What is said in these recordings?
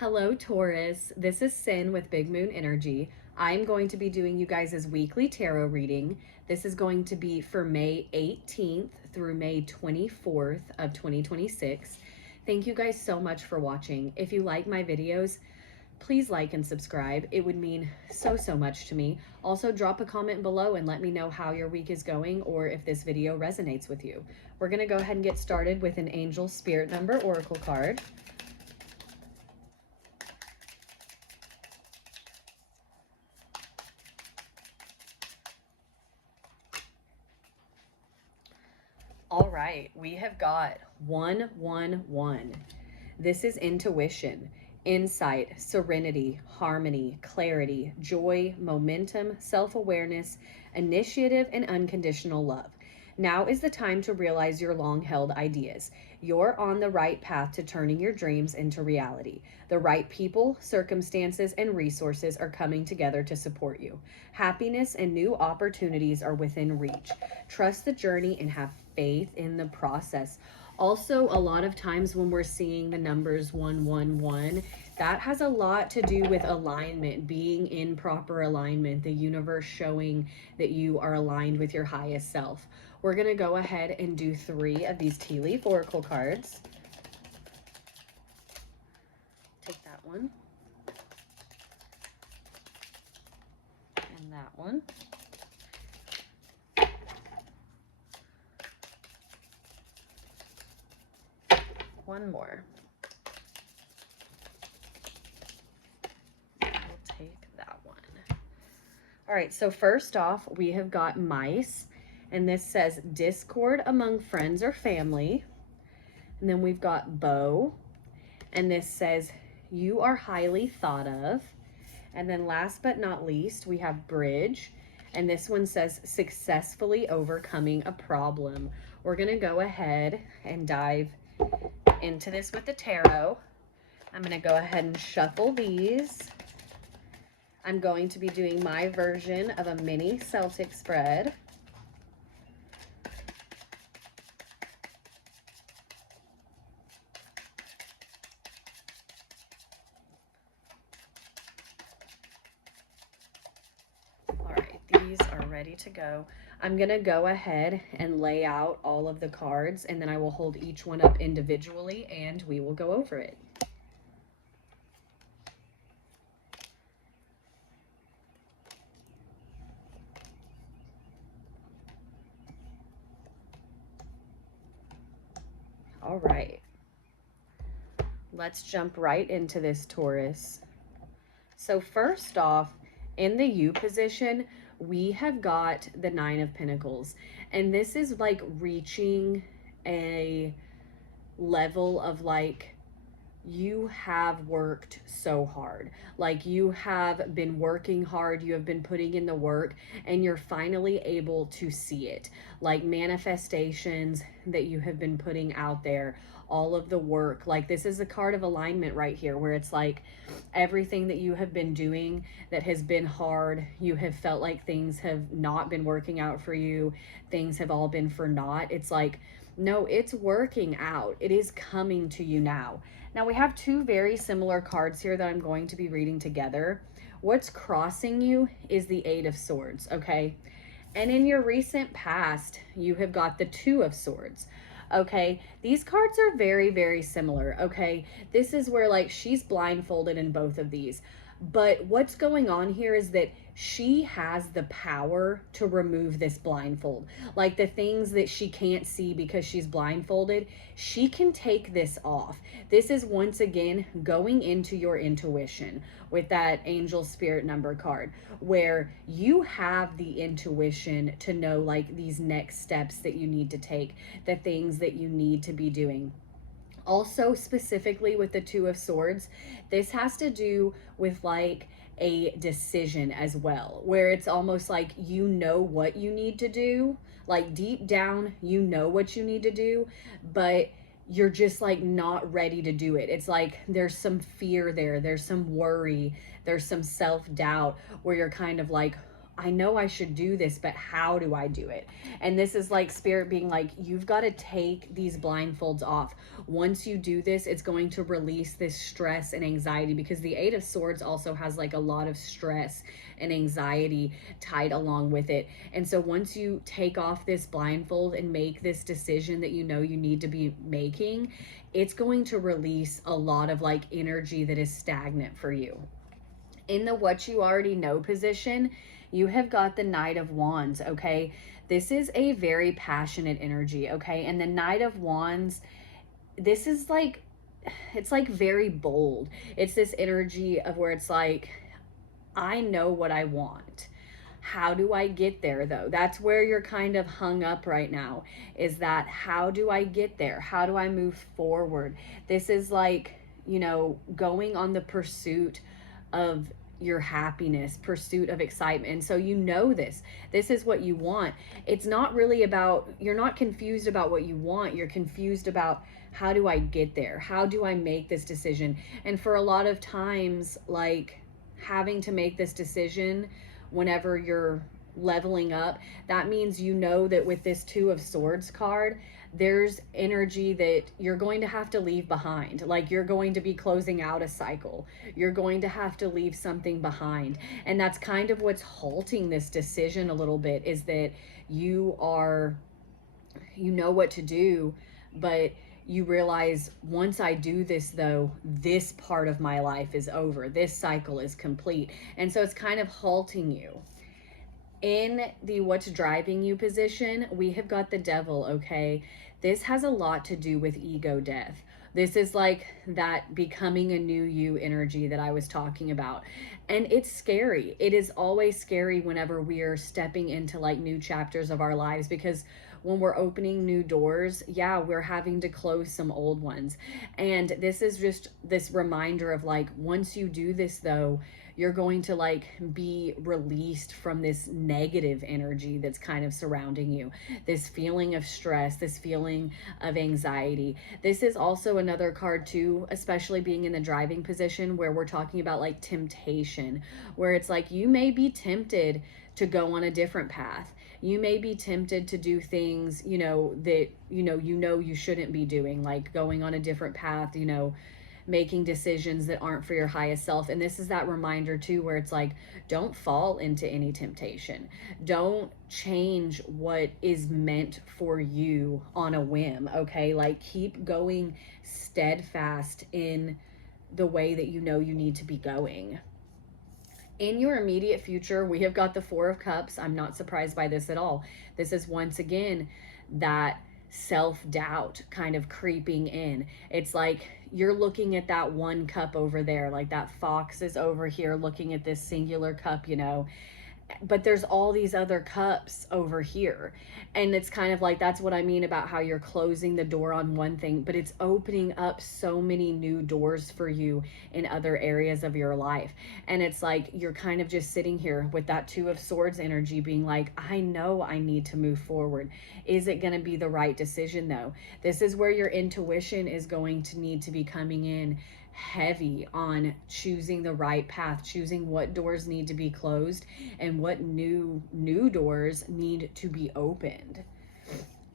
Hello, Taurus. This is Sin with Big Moon Energy. I'm going to be doing you guys' weekly tarot reading. This is going to be for May 18th through May 24th of 2026. Thank you guys so much for watching. If you like my videos, please like and subscribe. It would mean so much to me. Also, drop a comment below and let me know how your week is going or if this video resonates with you. We're going to go ahead and get started with an angel spirit number oracle card. All right, we have got 111. This is intuition, insight, serenity, harmony, clarity, joy, momentum, self-awareness, initiative, and unconditional love. Now is the time to realize your long-held ideas. You're on the right path to turning your dreams into reality. The right people, circumstances, and resources are coming together to support you. Happiness and new opportunities are within reach. Trust the journey and have faith in the process. Also, a lot of times when we're seeing the numbers 111, that has a lot to do with alignment, being in proper alignment, the universe showing that you are aligned with your highest self. We're going to go ahead and do 3 of these tea leaf oracle cards. Take that one. And that one. One more. We'll take that one. All right, so first off, we have got mice, and this says discord among friends or family. And then we've got bow, and this says you are highly thought of. And then last but not least, we have bridge, and this one says successfully overcoming a problem. We're gonna go ahead and dive into this with the tarot. I'm going to go ahead and shuffle these. I'm going to be doing my version of a mini Celtic spread. All right, these are ready to go. I'm going to go ahead and lay out all of the cards, and then I will hold each one up individually and we will go over it. All right, let's jump right into this, Taurus. So first off, in the U position, we have got the 9 of Pentacles, and this is like reaching a level of like, you have worked so hard. Like, you have been working hard, you have been putting in the work, and you're finally able to see it. Like manifestations that you have been putting out there, all of the work. Like, this is a card of alignment right here, where it's like everything that you have been doing that has been hard, you have felt like things have not been working out for you, things have all been for naught. It's like, no, it's working out. It is coming to you now. Now we have 2 very similar cards here that I'm going to be reading together. What's crossing you is the 8 of Swords, okay? And in your recent past, you have got the 2 of Swords. Okay, these cards are very similar. Okay, this is where like she's blindfolded in both of these, but what's going on here is that she has the power to remove this blindfold. Like the things that she can't see because she's blindfolded, she can take this off. This is once again going into your intuition with that angel spirit number card, where you have the intuition to know like these next steps that you need to take, the things that you need to be doing. Also, specifically with the 2 of Swords, this has to do with like a decision as well, where it's almost like you know what you need to do. Like deep down, you know what you need to do, but you're just like not ready to do it. It's like there's some fear there, there's some worry, there's some self-doubt, where you're kind of like, I know I should do this, but how do I do it? And this is like spirit being like, you've got to take these blindfolds off. Once you do this, it's going to release this stress and anxiety, because the Eight of Swords also has like a lot of stress and anxiety tied along with it. And so once you take off this blindfold and make this decision that you know you need to be making, it's going to release a lot of like energy that is stagnant for you. In the what you already know position, you have got the Knight of Wands, okay? This is a very passionate energy, okay? And the Knight of Wands, this is like, it's like very bold. It's this energy of where it's like, I know what I want. How do I get there though? That's where you're kind of hung up right now, is that how do I get there? How do I move forward? This is like, you know, going on the pursuit of your happiness, pursuit of excitement. And so you know this is what you want. It's not really about, you're not confused about what you want. You're confused about, how do I get there? How do I make this decision? And for a lot of times, like having to make this decision whenever you're leveling up, that means you know that with this Two of Swords card, there's energy that you're going to have to leave behind. Like you're going to be closing out a cycle. You're going to have to leave something behind. And that's kind of what's halting this decision a little bit, is that you know what to do, but you realize, once I do this though, this part of my life is over. This cycle is complete. And so it's kind of halting you. In the what's driving you position, we have got the Devil, okay? This has a lot to do with ego death. This is like that becoming a new you energy that I was talking about. And it's scary. It is always scary whenever we are stepping into like new chapters of our lives, because when we're opening new doors, yeah, we're having to close some old ones. And this is just this reminder of like, once you do this though, you're going to like be released from this negative energy that's kind of surrounding you, this feeling of stress, this feeling of anxiety. This is also another card too, especially being in the driving position, where we're talking about like temptation, where it's like you may be tempted to go on a different path. You may be tempted to do things, you know, that you shouldn't be doing, like going on a different path, you know, making decisions that aren't for your highest self. And this is that reminder too, where it's like, don't fall into any temptation. Don't change what is meant for you on a whim, okay? Like keep going steadfast in the way that you know you need to be going. In your immediate future, we have got the Four of Cups. I'm not surprised by this at all. This is once again that self-doubt kind of creeping in. It's like you're looking at that one cup over there, like that fox is over here looking at this singular cup, you know, but there's all these other cups over here. And it's kind of like, that's what I mean about how you're closing the door on one thing, but it's opening up so many new doors for you in other areas of your life. And it's like you're kind of just sitting here with that Two of Swords energy being like, I know I need to move forward. Is it going to be the right decision though? This is where your intuition is going to need to be coming in heavy on choosing the right path, choosing what doors need to be closed and what new doors need to be opened.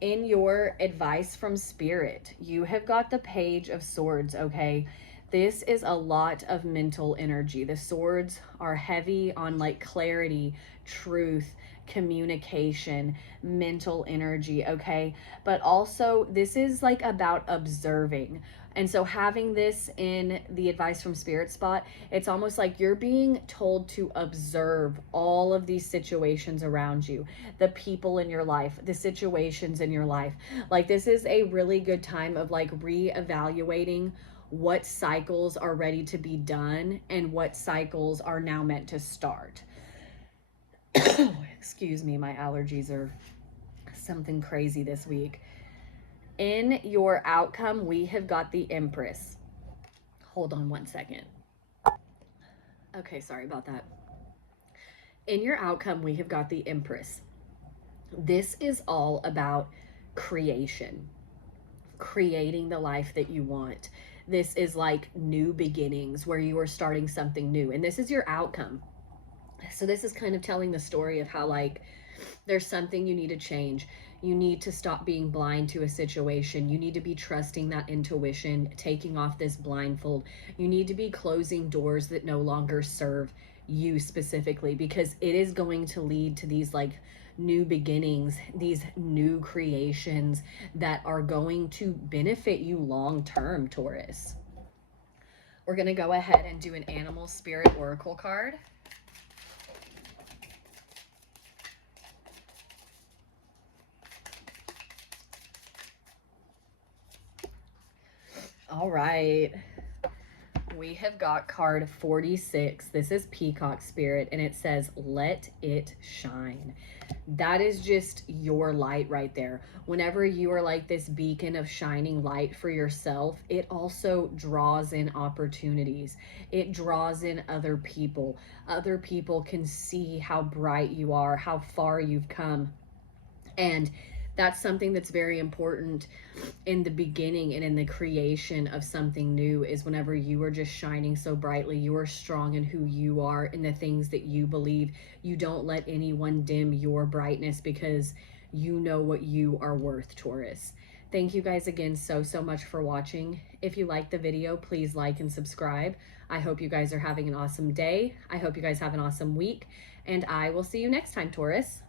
In your advice from Spirit, you have got the Page of Swords, okay? This is a lot of mental energy. The swords are heavy on like clarity, truth, communication, mental energy, okay? But also this is like about observing. And so having this in the advice from Spirit spot, it's almost like you're being told to observe all of these situations around you, the people in your life, the situations in your life. Like this is a really good time of like reevaluating what cycles are ready to be done and what cycles are now meant to start. Excuse me, my allergies are something crazy this week. In your outcome, we have got the Empress. Hold on one second. Okay, sorry about that. In your outcome, we have got the Empress. This is all about creation, creating the life that you want. This is like new beginnings where you are starting something new. And this is your outcome. So this is kind of telling the story of how, like, there's something you need to change. You need to stop being blind to a situation. You need to be trusting that intuition, taking off this blindfold. You need to be closing doors that no longer serve you specifically, because it is going to lead to these, like, new beginnings, these new creations that are going to benefit you long term, Taurus. We're going to go ahead and do an animal spirit oracle card. All right. We have got card 46. This is Peacock Spirit, and it says, let it shine. That is just your light right there. Whenever you are like this beacon of shining light for yourself, it also draws in opportunities. It draws in other people. Other people can see how bright you are, how far you've come. And that's something that's very important in the beginning and in the creation of something new, is whenever you are just shining so brightly, you are strong in who you are and the things that you believe. You don't let anyone dim your brightness, because you know what you are worth, Taurus. Thank you guys again so much for watching. If you liked the video, please like and subscribe. I hope you guys are having an awesome day. I hope you guys have an awesome week, and I will see you next time, Taurus.